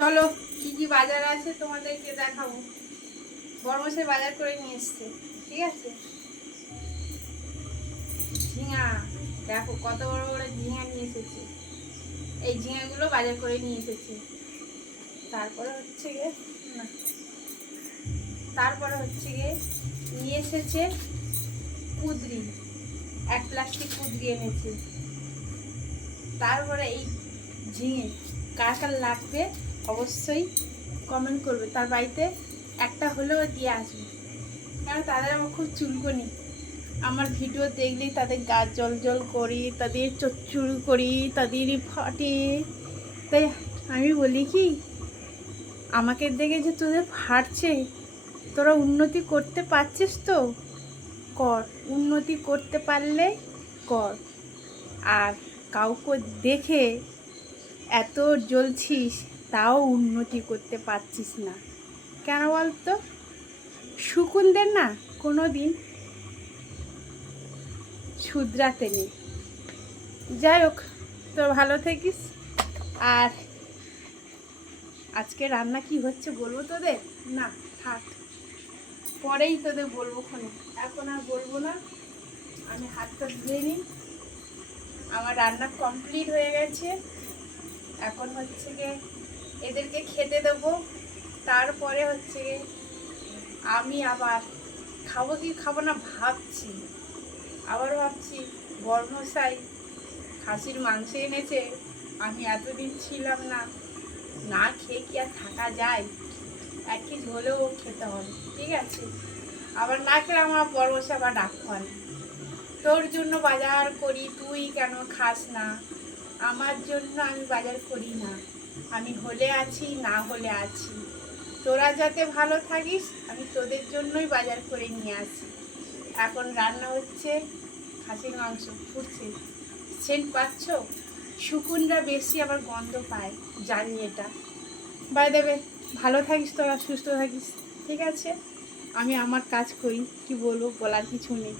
চলো কি কি বাজার আছে তোমাদেরকে দেখাবো। বড়মশাই বাজার করে নিয়ে এসছে, ঠিক আছে। ঝিঙা দেখো কত বড় বড় ঝিঙা নিয়ে এসেছে। এই ঝিঙাগুলো বাজার করে নিয়ে এসেছে। তারপরে হচ্ছে গিয়ে না তারপরে হচ্ছে গিয়ে নিয়ে এসেছে কুঁদরি, 1 প্লাস্টিক কুঁদরি এনেছে। তারপরে এই ঝিঙে কার কার লাগবে অবশ্যই কমেন্ট করবে, তার বাড়িতে একটা হলেও দিয়ে আসবে। কারণ তাদের আমার খুব চুলকনি, আমার ভিডিও দেখলেই তাদের গা জল জল করি, তাদের চচ্চুর করি, তাদের ফাটে। তাই আমি বলি কি, আমাকে দেখে যে তোদের ফাটছে, তোরা উন্নতি করতে পারছিস তো কর, উন্নতি করতে পারলে কর। আর কাউকে দেখে এত জ্বলছিস তাও উন্নতি করতে পারছিস না কেন বলতো? শকুনদের না কোনো দিন শুধরাতে নেই। যাই হোক, তো ভালো থাকিস। আর আজকে রান্না কি হচ্ছে বলবো তোদের? না থাক, পরেই তোদের বলবো ক্ষণে, এখন আর বলবো না। আমি হাতটা ধুয়ে নিই, আমার রান্না কমপ্লিট হয়ে গেছে। এখন হচ্ছে গিয়ে এদেরকে খেতে দেবো। তারপরে হচ্ছে গিয়ে আমি আবার খাবো কি খাবো না ভাবছি। আবার ভাবছি বর্মশাই খাসির মাংস এনেছে, আমি এতদিন ছিলাম না, না খেয়ে কি আর থাকা যায়? 1 কেজি হলেও খেতে হবে, ঠিক আছে। আবার না খেলে আমার বর্মশাই আবার ডাক হয়, তোর জন্য বাজার করি তুই কেন খাস না? আমার জন্য আমি বাজার করি না, আমি হলে আছি না হলে আছি। তোরা যাতে ভালো থাকিস আমি তোদের জন্যই বাজার করে নিয়ে আসি। এখন রান্না হচ্ছে খাসির মাংস, ফুটছে, সেন্ট পাচ্ছ? শুকুনরা বেশি আবার গন্ধ পায়, জানি এটা। বাই দেবে, ভালো থাকিস তোরা, সুস্থ থাকিস, ঠিক আছে। আমি আমার কাজ করি, কি বলবো, বলার কিছু নেই।